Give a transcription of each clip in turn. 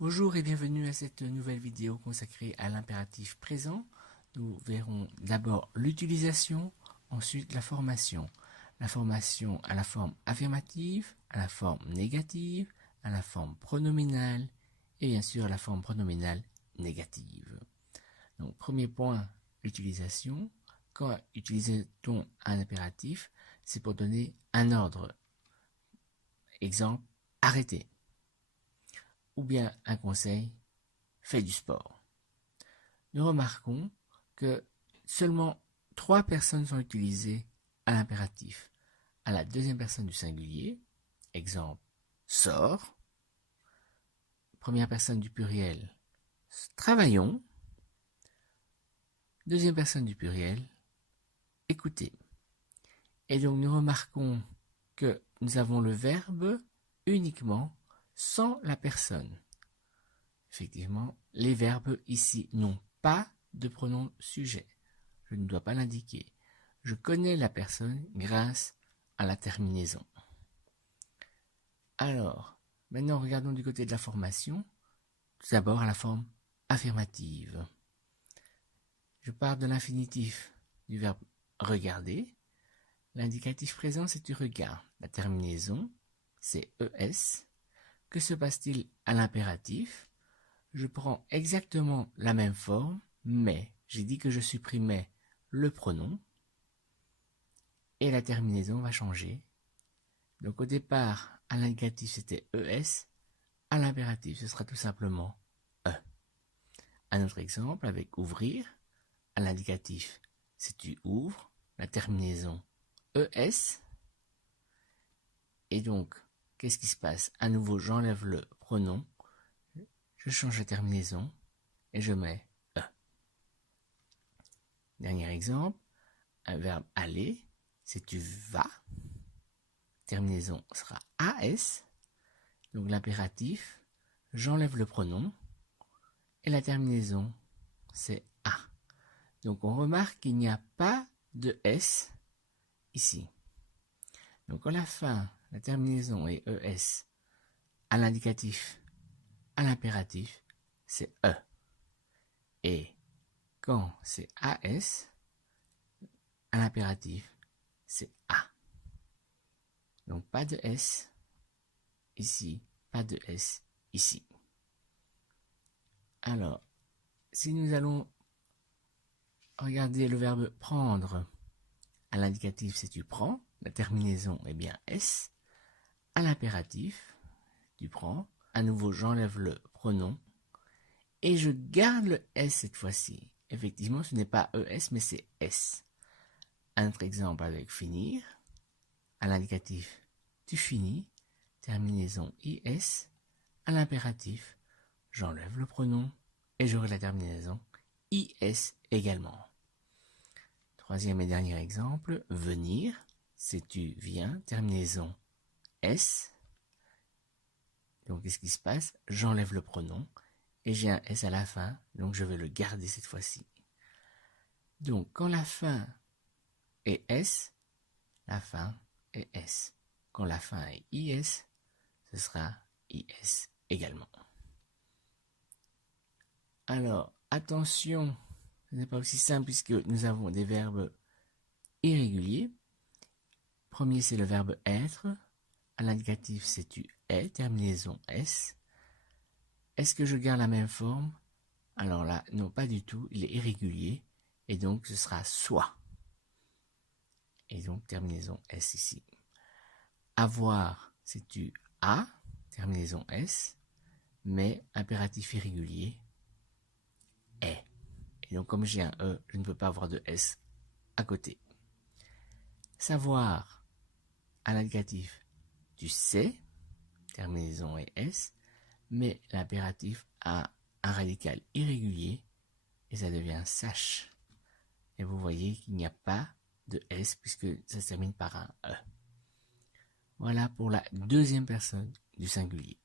Bonjour et bienvenue à cette nouvelle vidéo consacrée à l'impératif présent. Nous verrons d'abord l'utilisation, ensuite la formation. La formation à la forme affirmative, à la forme négative, à la forme pronominale et bien sûr à la forme pronominale négative. Donc premier point, l'utilisation. Quand utilise-t-on un impératif? C'est pour donner un ordre. Exemple, arrêtez. Ou bien un conseil, fais du sport. Nous remarquons que seulement 3 personnes sont utilisées à l'impératif. À la deuxième personne du singulier, exemple, sors. Première personne du pluriel, travaillons. Deuxième personne du pluriel, écoutez. Et donc nous remarquons que nous avons le verbe uniquement sans la personne. Effectivement, les verbes ici n'ont pas de pronom sujet. Je ne dois pas l'indiquer. Je connais la personne grâce à la terminaison. Alors, maintenant regardons du côté de la formation. Tout d'abord à la forme affirmative. Je pars de l'infinitif du verbe regarder. L'indicatif présent, c'est tu regardes. La terminaison, c'est ES. Que se passe-t-il à l'impératif? Je prends exactement la même forme, mais j'ai dit que je supprimais le pronom et la terminaison va changer. Donc au départ, à l'indicatif c'était ES, à l'impératif ce sera tout simplement E. Un autre exemple avec ouvrir, à l'indicatif c'est tu ouvres, la terminaison ES. Et donc, qu'est-ce qui se passe? À nouveau, j'enlève le pronom, je change la terminaison et je mets E. Dernier exemple, un verbe aller, c'est tu vas. Terminaison sera AS. Donc l'impératif, j'enlève le pronom et la terminaison c'est A. Donc on remarque qu'il n'y a pas de S ici. Donc à la fin, la terminaison est ES. À l'indicatif, à l'impératif, c'est E. Et quand c'est AS, à l'impératif, c'est A. Donc pas de S ici, pas de S ici. Alors, si nous allons regarder le verbe prendre, à l'indicatif c'est tu prends, la terminaison est bien S. À l'impératif, tu prends, à nouveau j'enlève le pronom et je garde le S cette fois-ci. Effectivement, ce n'est pas ES mais c'est S. Un autre exemple avec finir, à l'indicatif tu finis, terminaison IS. À l'impératif, j'enlève le pronom et j'aurai la terminaison IS également. Troisième et dernier exemple, venir, c'est tu viens, terminaison S. Donc qu'est-ce qui se passe? J'enlève le pronom et j'ai un S à la fin, donc je vais le garder cette fois-ci. Donc quand la fin est S, la fin est S. Quand la fin est IS, ce sera IS également. Alors, attention, ce n'est pas aussi simple puisque nous avons des verbes irréguliers. Premier, c'est le verbe être. À l'indicatif, c'est tu es, terminaison S. Est-ce que je garde la même forme? Alors là, non, pas du tout, il est irrégulier. Et donc, ce sera soit. Et donc, terminaison S ici. Avoir, c'est tu as, terminaison S. Mais impératif irrégulier, est. Et donc, comme j'ai un E, je ne peux pas avoir de S à côté. Savoir, à l'indicatif, tu sais, terminaison est S, mais l'impératif a un radical irrégulier et ça devient sache. Et vous voyez qu'il n'y a pas de S puisque ça se termine par un E. Voilà pour la deuxième personne du singulier.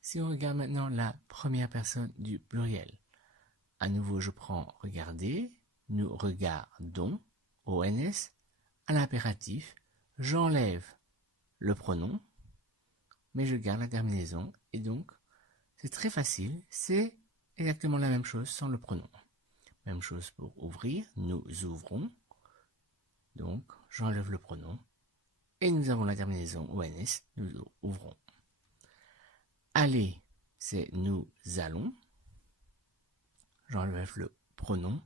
Si on regarde maintenant la première personne du pluriel, à nouveau je prends regarder, nous regardons, ONS, à l'impératif, j'enlève le pronom, mais je garde la terminaison et donc C'est très facile, c'est exactement la même chose sans le pronom. Même chose pour ouvrir, nous ouvrons. Donc, j'enlève le pronom. Et nous avons la terminaison ONS, nous ouvrons. Aller, c'est nous allons. J'enlève le pronom.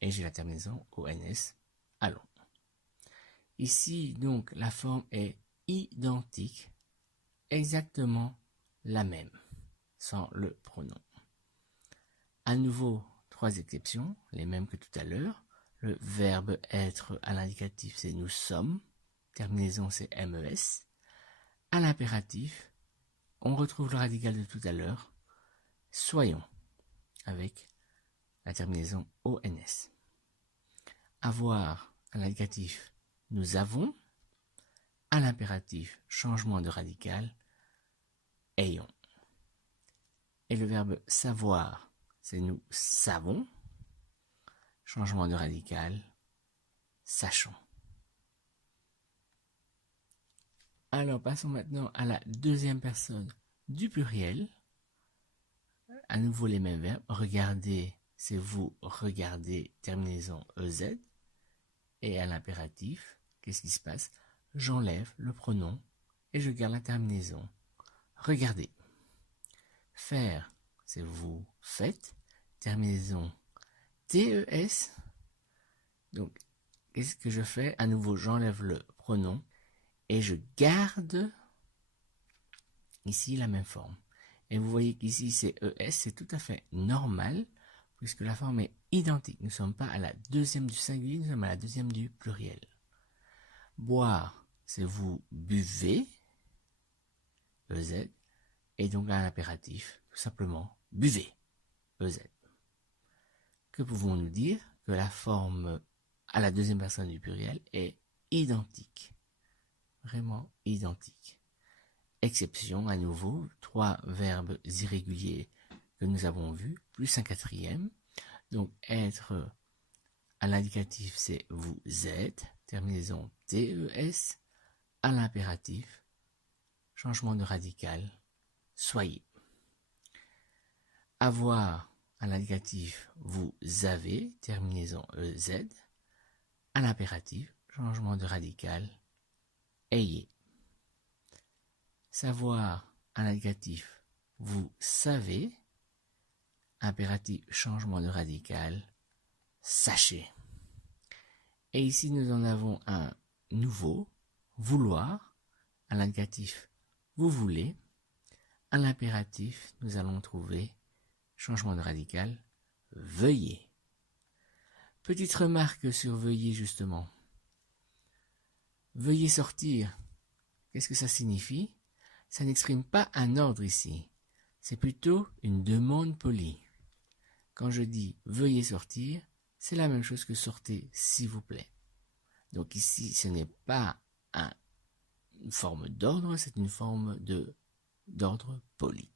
Et j'ai la terminaison ONS, allons. Ici, donc, la forme est identique, exactement la même, sans le pronom. À nouveau, 3 exceptions, les mêmes que tout à l'heure. Le verbe être à l'indicatif, c'est nous sommes. Terminaison, c'est MES. À l'impératif, on retrouve le radical de tout à l'heure, soyons, avec la terminaison ONS. Avoir à l'indicatif, nous avons. À l'impératif, changement de radical, ayons. Et le verbe savoir, c'est nous savons. Changement de radical, sachons. Alors passons maintenant à la deuxième personne du pluriel. À nouveau les mêmes verbes. Regardez, c'est vous regardez, terminaison EZ. Et à l'impératif, qu'est-ce qui se passe? J'enlève le pronom et je garde la terminaison. Regardez. Faire, c'est vous faites. Terminaison TES. Donc, qu'est-ce que je fais? À nouveau, j'enlève le pronom et je garde ici la même forme. Et vous voyez qu'ici, c'est ES, c'est tout à fait normal puisque la forme est identique. Nous ne sommes pas à la deuxième du singulier, nous sommes à la deuxième du pluriel. Boire, c'est vous buvez, EZ, et donc à l'impératif, tout simplement, buvez, EZ. Que pouvons-nous dire? Que la forme à la deuxième personne du pluriel est identique. Vraiment identique. Exception, à nouveau, 3 verbes irréguliers que nous avons vus, plus un quatrième. Donc, être à l'indicatif, c'est vous êtes, terminaison TES, à l'impératif, changement de radical, soyez. Avoir à l'indicatif, vous avez, terminaison EZ, à l'impératif, changement de radical, ayez. Savoir à l'indicatif, vous savez, impératif, changement de radical, sachez. Et ici, nous en avons un nouveau, vouloir, à l'indicatif, vous voulez. À l'impératif, nous allons trouver changement de radical, veuillez. Petite remarque sur veuillez justement. Veuillez sortir. Qu'est-ce que ça signifie? Ça n'exprime pas un ordre ici. C'est plutôt une demande polie. Quand je dis veuillez sortir, c'est la même chose que sortez s'il vous plaît. Donc ici, ce n'est pas une forme d'ordre, c'est une forme d'ordre poli.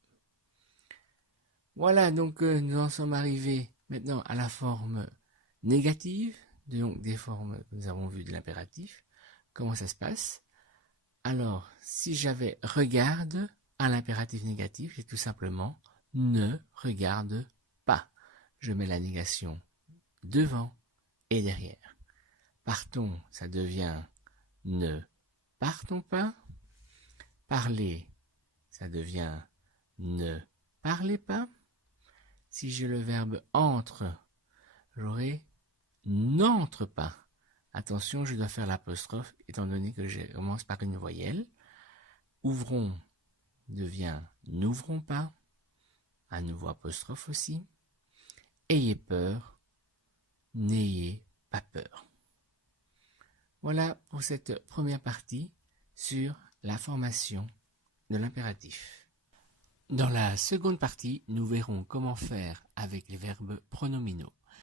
Voilà, donc nous en sommes arrivés maintenant à la forme négative, donc des formes que nous avons vues de l'impératif. Comment ça se passe? Alors, si j'avais regarde à l'impératif négatif, j'ai tout simplement ne regarde pas. Je mets la négation devant et derrière. Partons, ça devient ne partons pas. Parler, ça devient ne parlez pas. Si j'ai le verbe entre, j'aurai n'entre pas. Attention, je dois faire l'apostrophe étant donné que je commence par une voyelle. Ouvrons devient n'ouvrons pas. Un nouveau apostrophe aussi. Ayez peur, n'ayez pas peur. Voilà pour cette première partie sur la formation de l'impératif. Dans la seconde partie, nous verrons comment faire avec les verbes pronominaux.